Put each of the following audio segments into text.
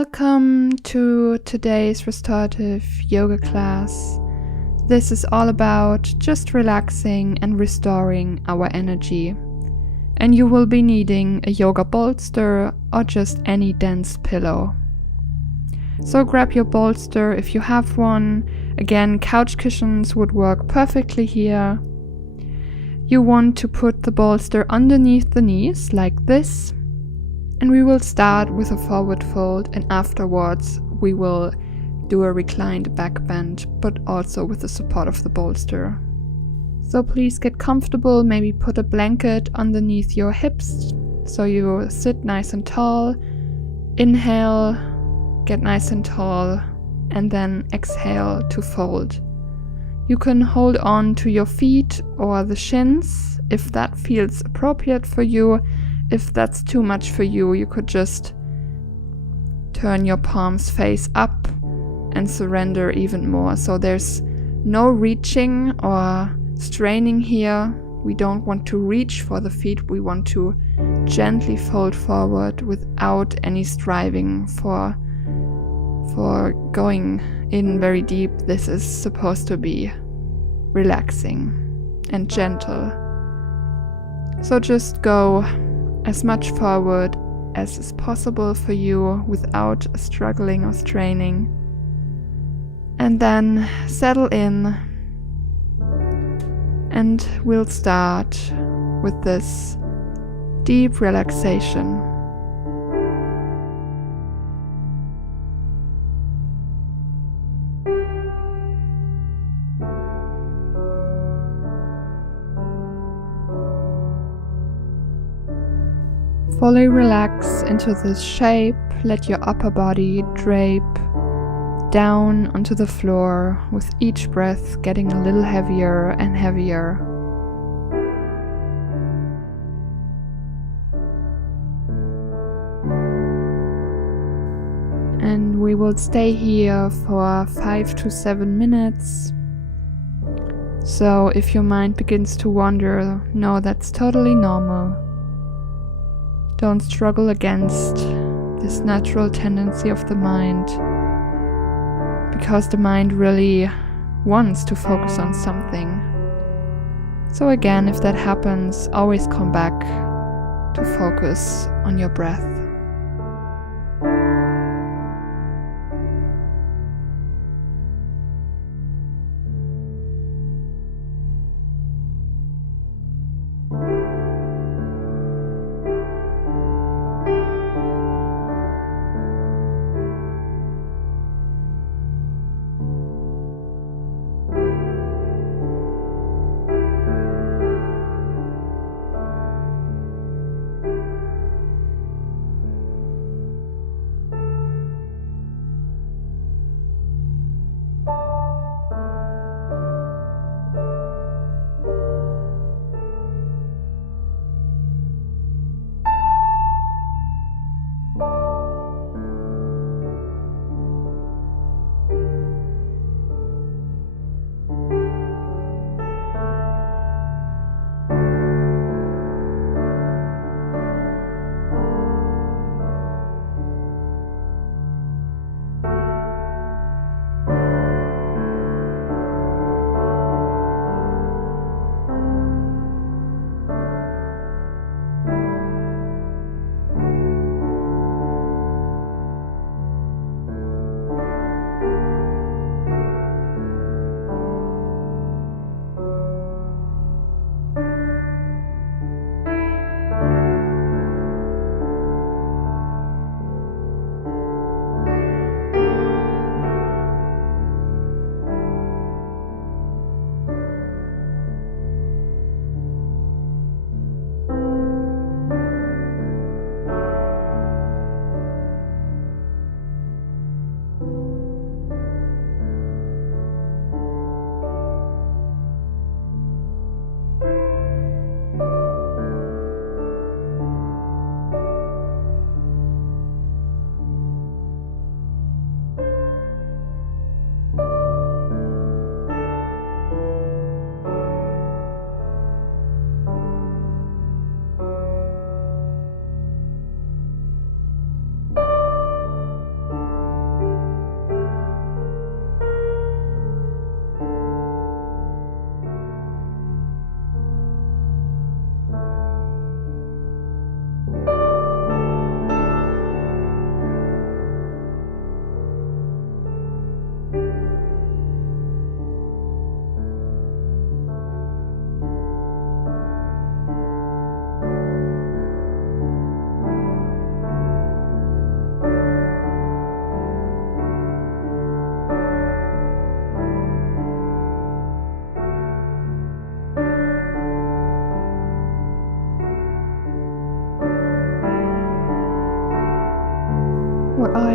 Welcome to today's restorative yoga class. This is all about just relaxing and restoring our energy. And you will be needing a yoga bolster or just any dense pillow. So grab your bolster if you have one. Again, couch cushions would work perfectly here. You want to put the bolster underneath the knees like this. And we will start with a forward fold, and afterwards we will do a reclined back bend, but also with the support of the bolster. So please get comfortable, maybe put a blanket underneath your hips so you sit nice and tall. Inhale, get nice and tall, and then exhale to fold. You can hold on to your feet or the shins if that feels appropriate for you. If that's too much for you, you could just turn your palms face up and surrender even more. So there's no reaching or straining here. We don't want to reach for the feet. We want to gently fold forward without any striving for going in very deep. This is supposed to be relaxing and gentle. So just go as much forward as is possible for you without struggling or straining. And then settle in, and we'll start with this deep relaxation. Fully relax into this shape. Let your upper body drape down onto the floor, with each breath getting a little heavier and heavier. And we will stay here for 5 to 7 minutes. So if your mind begins to wander, no, that's totally normal. Don't struggle against this natural tendency of the mind, because the mind really wants to focus on something. So again, if that happens, always come back to focus on your breath.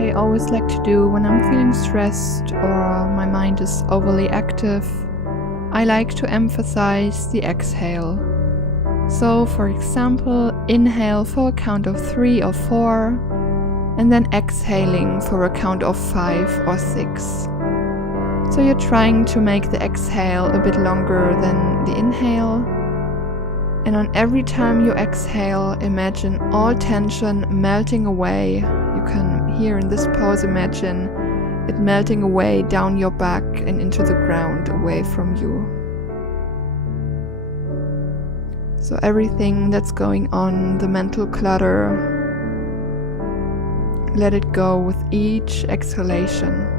I always like to do when I'm feeling stressed or my mind is overly active, I like to emphasize the exhale. So, for example, inhale for a count of 3 or 4, and then exhaling for a count of 5 or 6. So you're trying to make the exhale a bit longer than the inhale. And on every time you exhale, imagine all tension melting away. You can, here in this pose, imagine it melting away down your back and into the ground away from you. So everything that's going on, the mental clutter, let it go with each exhalation.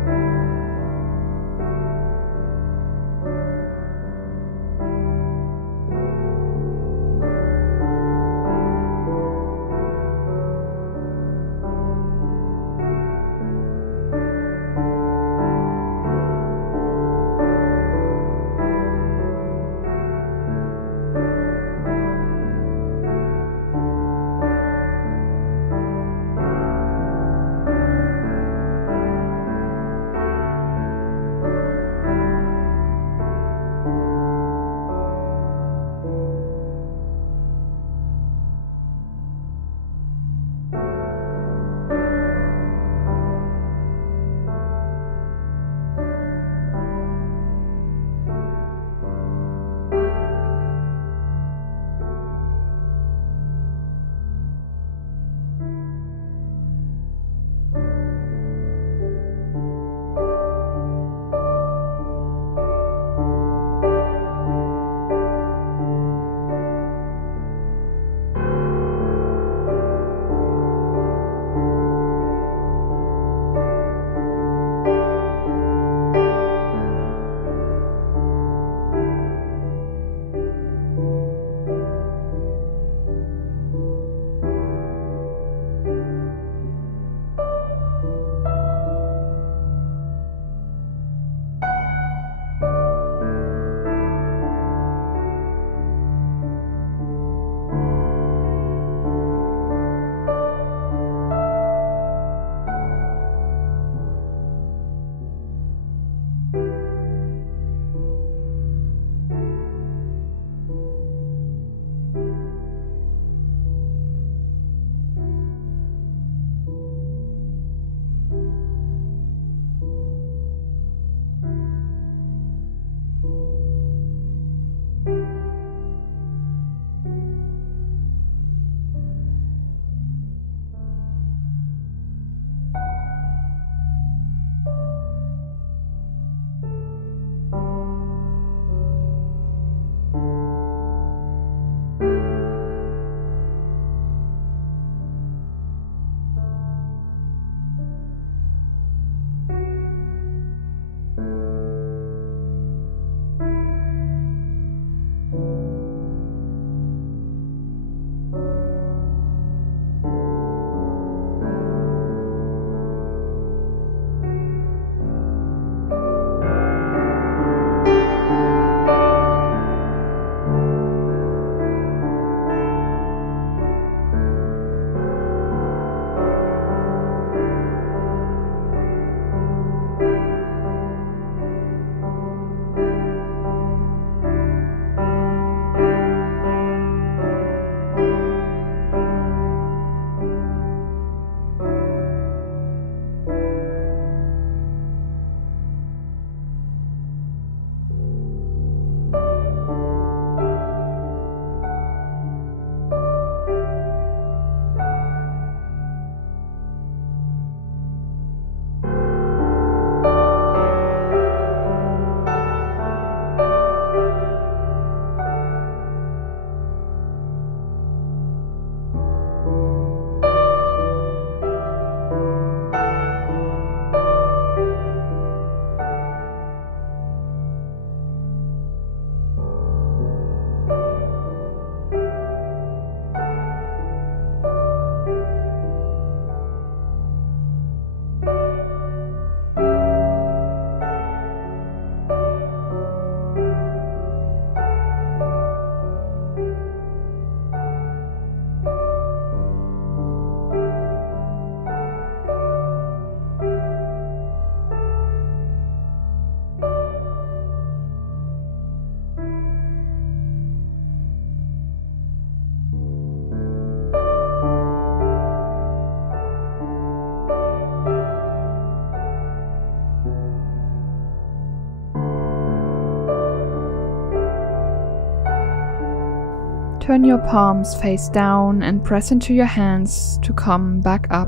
Turn your palms face down and press into your hands to come back up.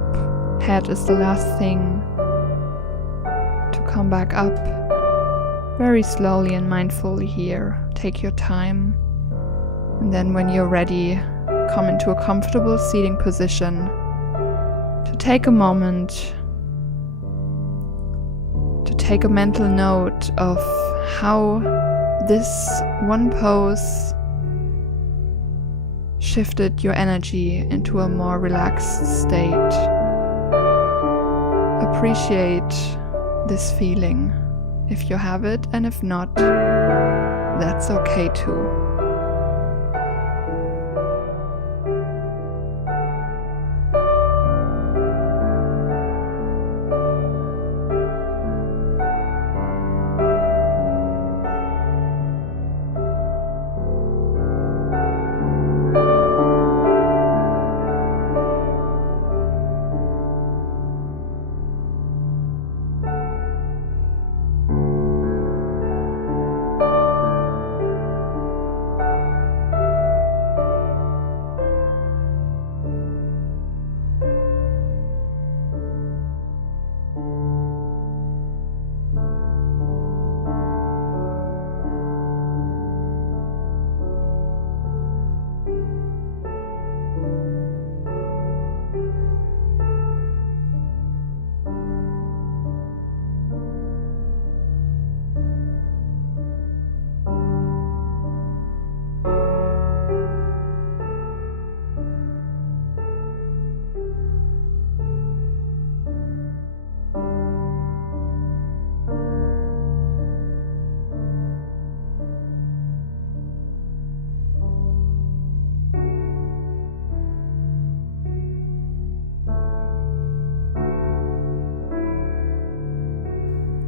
Head is the last thing to come back up. Very slowly and mindfully here. Take your time. And then when you're ready, come into a comfortable seating position to take a moment to take a mental note of how this one pose shifted your energy into a more relaxed state. Appreciate this feeling if you have it, and if not, that's okay too.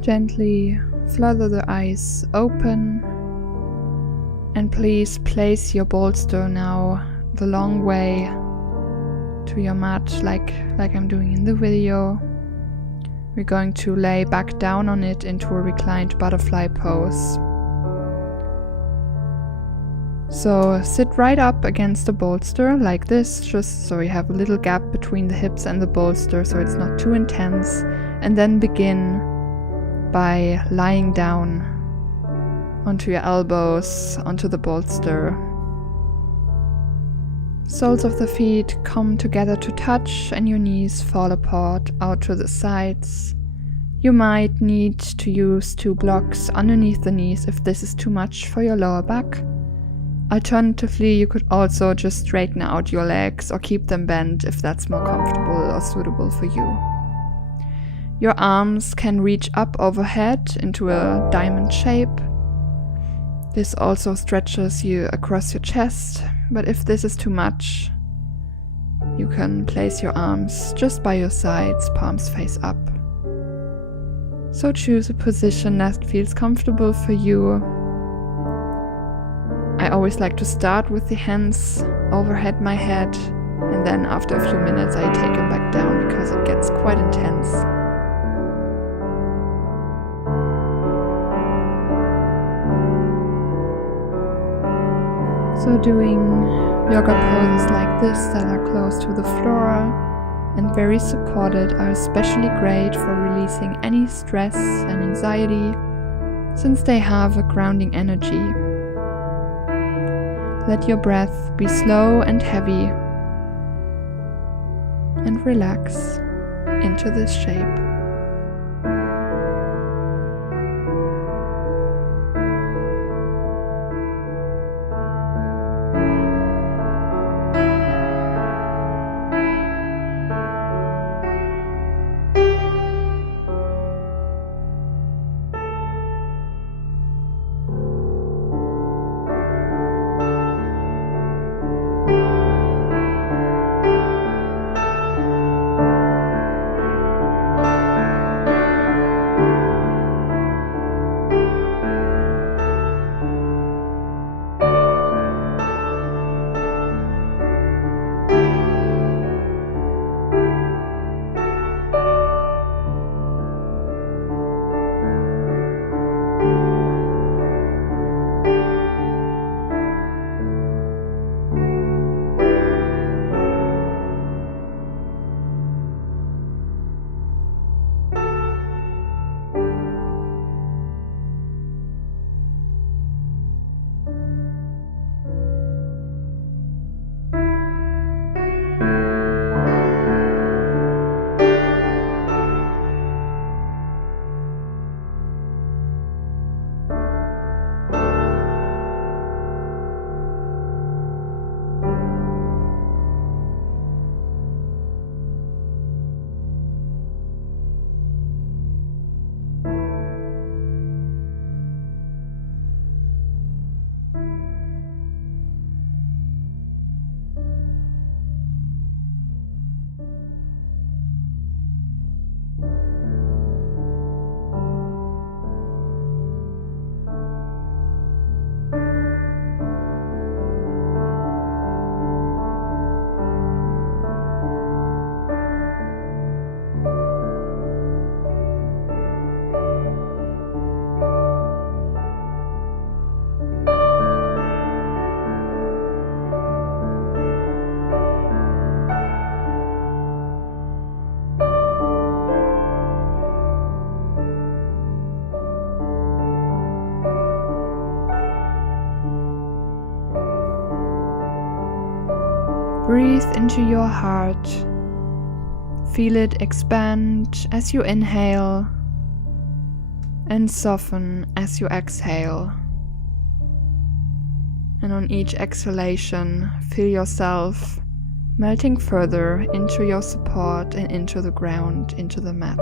Gently flutter the eyes open, and please place your bolster now the long way to your mat, like I'm doing in the video. We're going to lay back down on it into a reclined butterfly pose. So sit right up against the bolster like this, just so you have a little gap between the hips and the bolster so it's not too intense, and then begin by lying down onto your elbows, onto the bolster. Soles of the feet come together to touch and your knees fall apart out to the sides. You might need to use 2 blocks underneath the knees if this is too much for your lower back. Alternatively, you could also just straighten out your legs or keep them bent if that's more comfortable or suitable for you. Your arms can reach up overhead into a diamond shape. This also stretches you across your chest, but if this is too much, you can place your arms just by your sides, palms face up. So choose a position that feels comfortable for you. I always like to start with the hands overhead my head, and then after a few minutes I take them back down because it gets quite intense. So doing yoga poses like this that are close to the floor and very supported are especially great for releasing any stress and anxiety, since they have a grounding energy. Let your breath be slow and heavy, and relax into this shape. Breathe into your heart. Feel it expand as you inhale and soften as you exhale. And on each exhalation, feel yourself melting further into your support and into the ground, into the mat.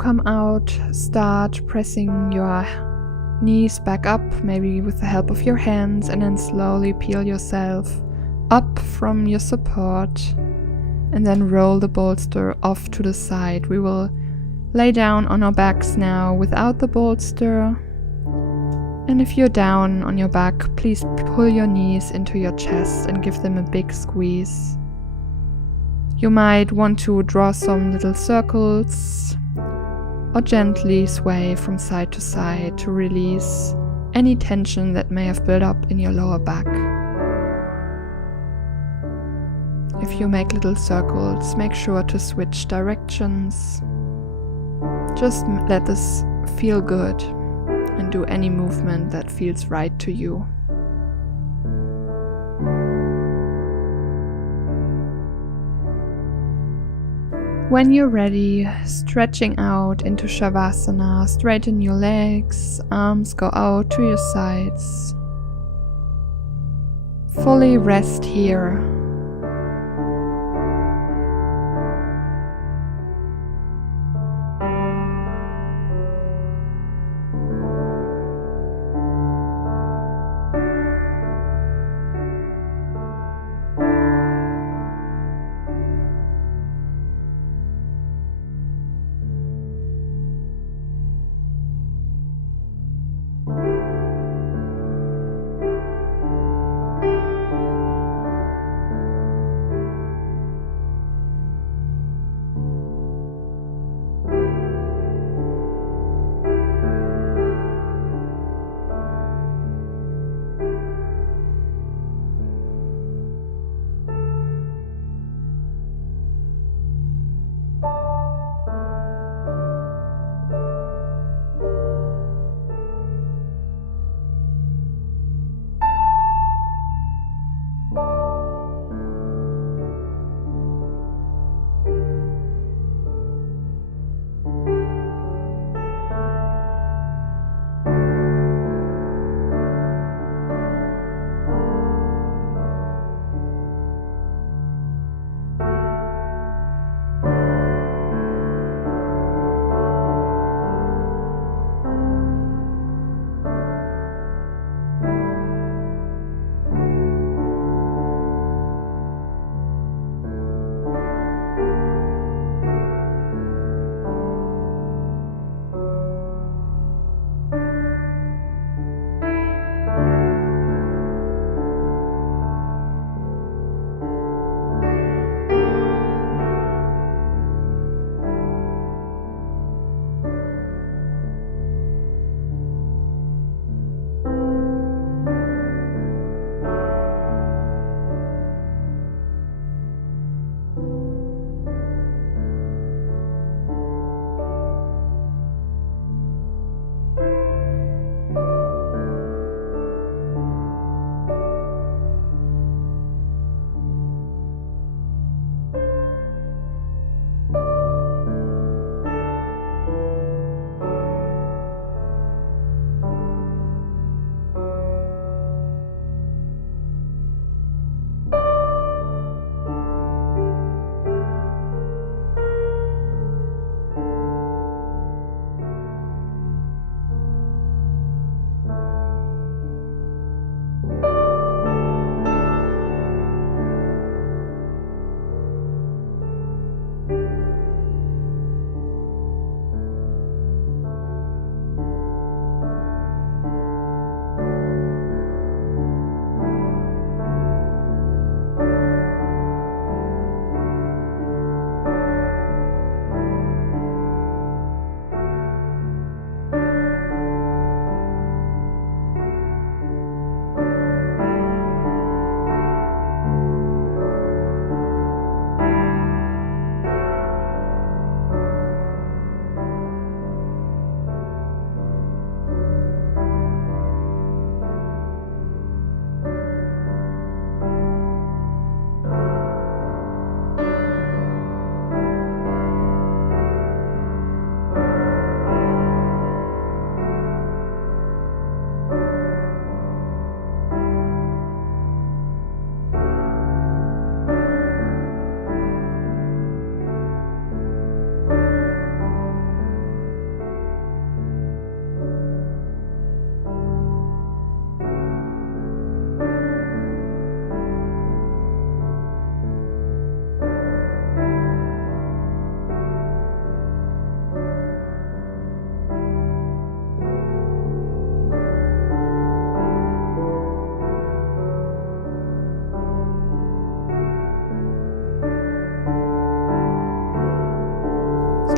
come out, start pressing your knees back up, maybe with the help of your hands, and then slowly peel yourself up from your support and then roll the bolster off to the side. We will lay down on our backs now without the bolster. And if you're down on your back, please pull your knees into your chest and give them a big squeeze. You might want to draw some little circles or gently sway from side to side to release any tension that may have built up in your lower back. If you make little circles, make sure to switch directions. Just let this feel good and do any movement that feels right to you. When you're ready, stretching out into Shavasana, straighten your legs, arms go out to your sides. Fully rest here.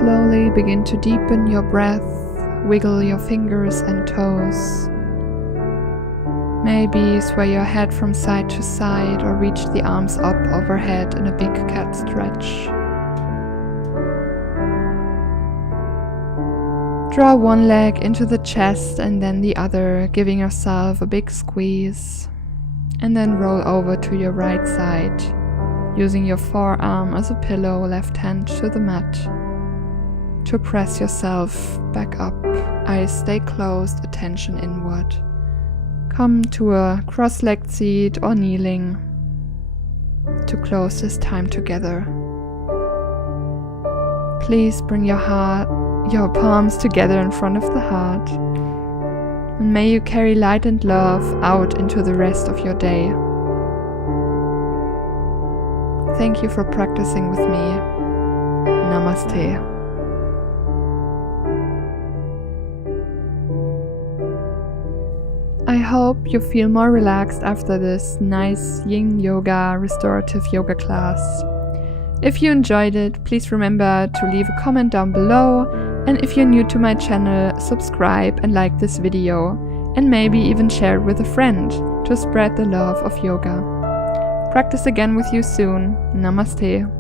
slowly begin to deepen your breath, wiggle your fingers and toes. Maybe sway your head from side to side or reach the arms up overhead in a big cat stretch. Draw one leg into the chest and then the other, giving yourself a big squeeze. And then roll over to your right side, using your forearm as a pillow, left hand to the mat. To press yourself back up, eyes stay closed, attention inward. Come to a cross-legged seat or kneeling to close this time together. Please bring your palms together in front of the heart, and may you carry light and love out into the rest of your day. Thank you for practicing with me. Namaste. I hope you feel more relaxed after this nice Yin Yoga restorative yoga class. If you enjoyed it, please remember to leave a comment down below, and if you're new to my channel, subscribe and like this video, and maybe even share it with a friend to spread the love of yoga. Practice again with you soon. Namaste.